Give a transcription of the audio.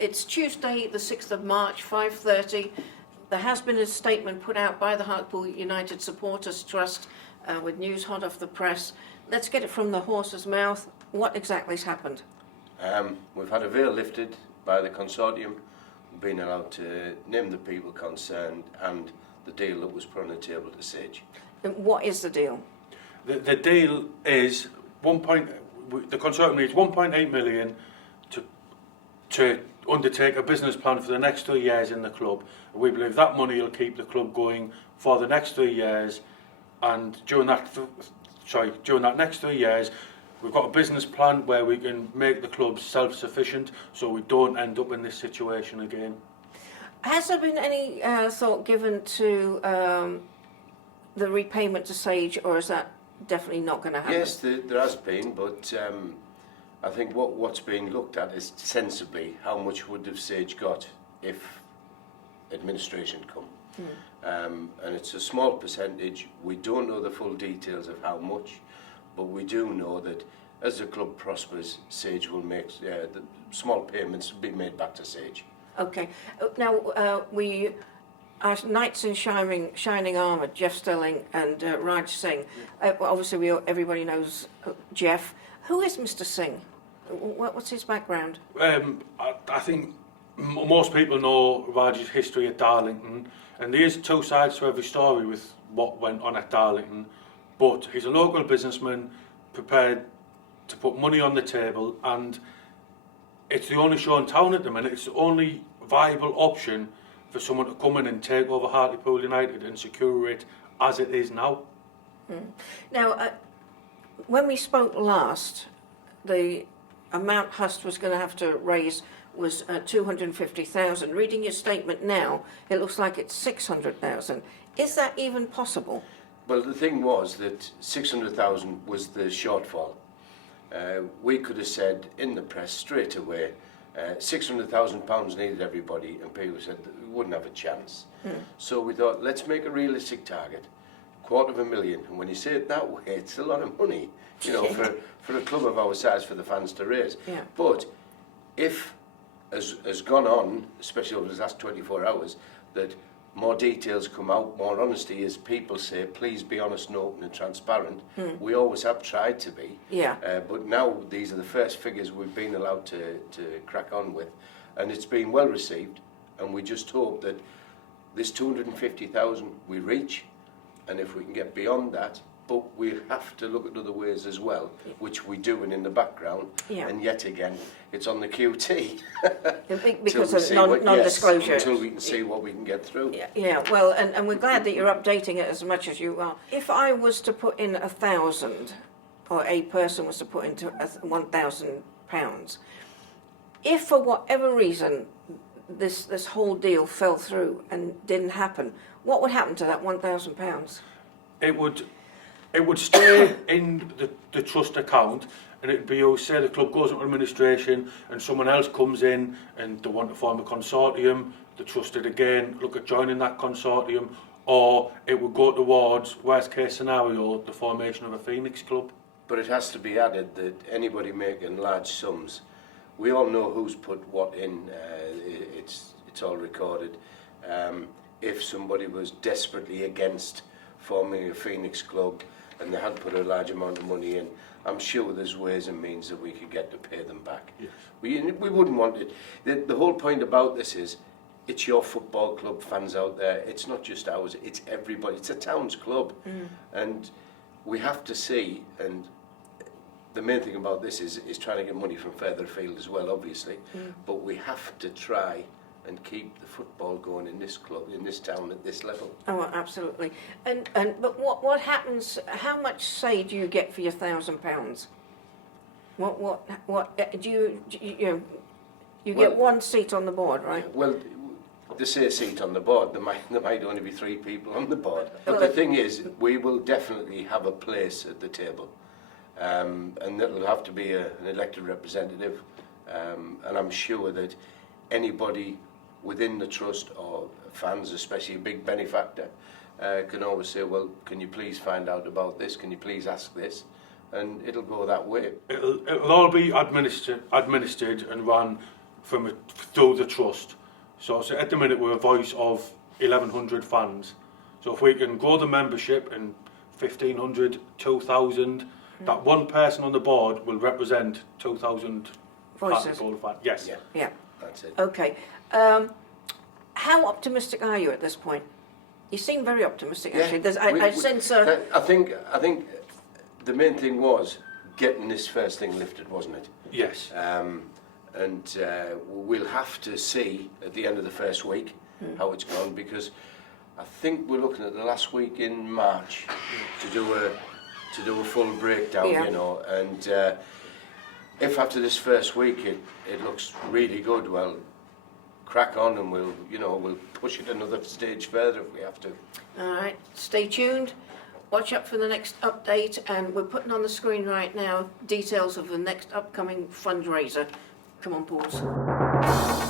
It's Tuesday, the 6th of March, 5:30. There has been a statement put out by the Hartlepool United Supporters Trust with news hot off the press. Let's get it from the horse's mouth. What exactly has happened? We've had a veil lifted by the consortium. We've been allowed to name the people concerned and the deal that was put on the table to Sage. And what is the deal? The deal is the consortium needs 1.8 million to undertake a business plan for the next 3 years in the club. We believe that money will keep the club going for the next 3 years, and during that next 3 years, we've got a business plan where we can make the club self-sufficient, so we don't end up in this situation again. Has there been any thought given to the repayment to Sage, or is that definitely not going to happen? Yes, there has been, but I think what's being looked at is sensibly how much would have Sage got if administration come. And it's a small percentage. We don't know the full details of how much, but we do know that as the club prospers, Sage will make the small payments be made back to Sage. Okay. Now, our knights in shining armour, Jeff Sterling and Raj Singh. Obviously, everybody knows Jeff. Who is Mr. Singh? What's his background? I think most people know Raj's history at Darlington, and there is two sides to every story with what went on at Darlington. But he's a local businessman prepared to put money on the table, and it's the only show in town at the minute. It's the only viable option for someone to come in and take over Hartlepool United and secure it as it is now. Now, when we spoke last, the amount HUST was going to have to raise was 250,000. Reading your statement now, it looks like it's 600,000. Is that even possible? Well, the thing was that 600,000 was the shortfall. We could have said in the press straight away, £600,000 needed everybody, and people said that we wouldn't have a chance. So we thought, let's make a realistic target, $250,000. And when you say it that way, it's a lot of money, you know, for a club of our size, for the fans to raise. Yeah. But if, as gone on, especially over the last 24 hours, that more details come out, more honesty, as people say, please be honest and open and transparent. We always have tried to be. Yeah. But now these are the first figures we've been allowed to crack on with, and it's been well received, and we just hope that this 250,000 we reach, and if we can get beyond that, but we have to look at other ways as well, which we do in the background, and yet again, it's on the QT. Because of non-disclosure. Until we can see what we can get through. Yeah, well, and we're glad that you're updating it as much as you are. If I was to put in 1,000, or a person was to put into £1,000, if for whatever reason this whole deal fell through and didn't happen, what would happen to that £1,000? It would stay in the trust account, and it'd be, say the club goes into administration and someone else comes in and they want to form a consortium, the trust would again look at joining that consortium, or it would go towards, worst case scenario, the formation of a Phoenix club. But it has to be added that anybody making large sums, we all know who's put what in, it's all recorded. If somebody was desperately against forming a Phoenix club and they had put a large amount of money in, I'm sure there's ways and means that we could get to pay them back. Yes. We wouldn't want it. The whole point about this is, it's your football club, fans out there. It's not just ours, it's everybody. It's a town's club. And we have to see, and the main thing about this is trying to get money from further afield as well, obviously. But we have to try and keep the football going in this club, in this town, at this level. Oh, absolutely. But what happens? How much say do you get for your £1,000? What do you get one seat on the board, right? Well, they say a seat on the board. There might only be 3 people on the board. But the thing is, we will definitely have a place at the table, and it'll have to be an elected representative. And I'm sure that anybody within the trust, or fans, especially a big benefactor, can always say, well, can you please find out about this? Can you please ask this? And it'll go that way. It'll all be administered and run through the trust. So at the minute we're a voice of 1,100 fans. So if we can grow the membership and 1,500, 2,000, that one person on the board will represent 2,000 Voices. fans. Yes. Yeah, Yeah. that's it. Okay. How optimistic are you at this point? You seem very optimistic, Yeah, actually. I sense I think the main thing was getting this first thing lifted, wasn't it? Yes. And we'll have to see at the end of the first week how it's gone, because I think we're looking at the last week in March to do a full breakdown, Yeah. you know. And if after this first week it looks really good, well, crack on and we'll push it another stage further if we have to. All right, stay tuned. Watch out for the next update, and we're putting on the screen right now details of the next upcoming fundraiser. Come on, Pauls.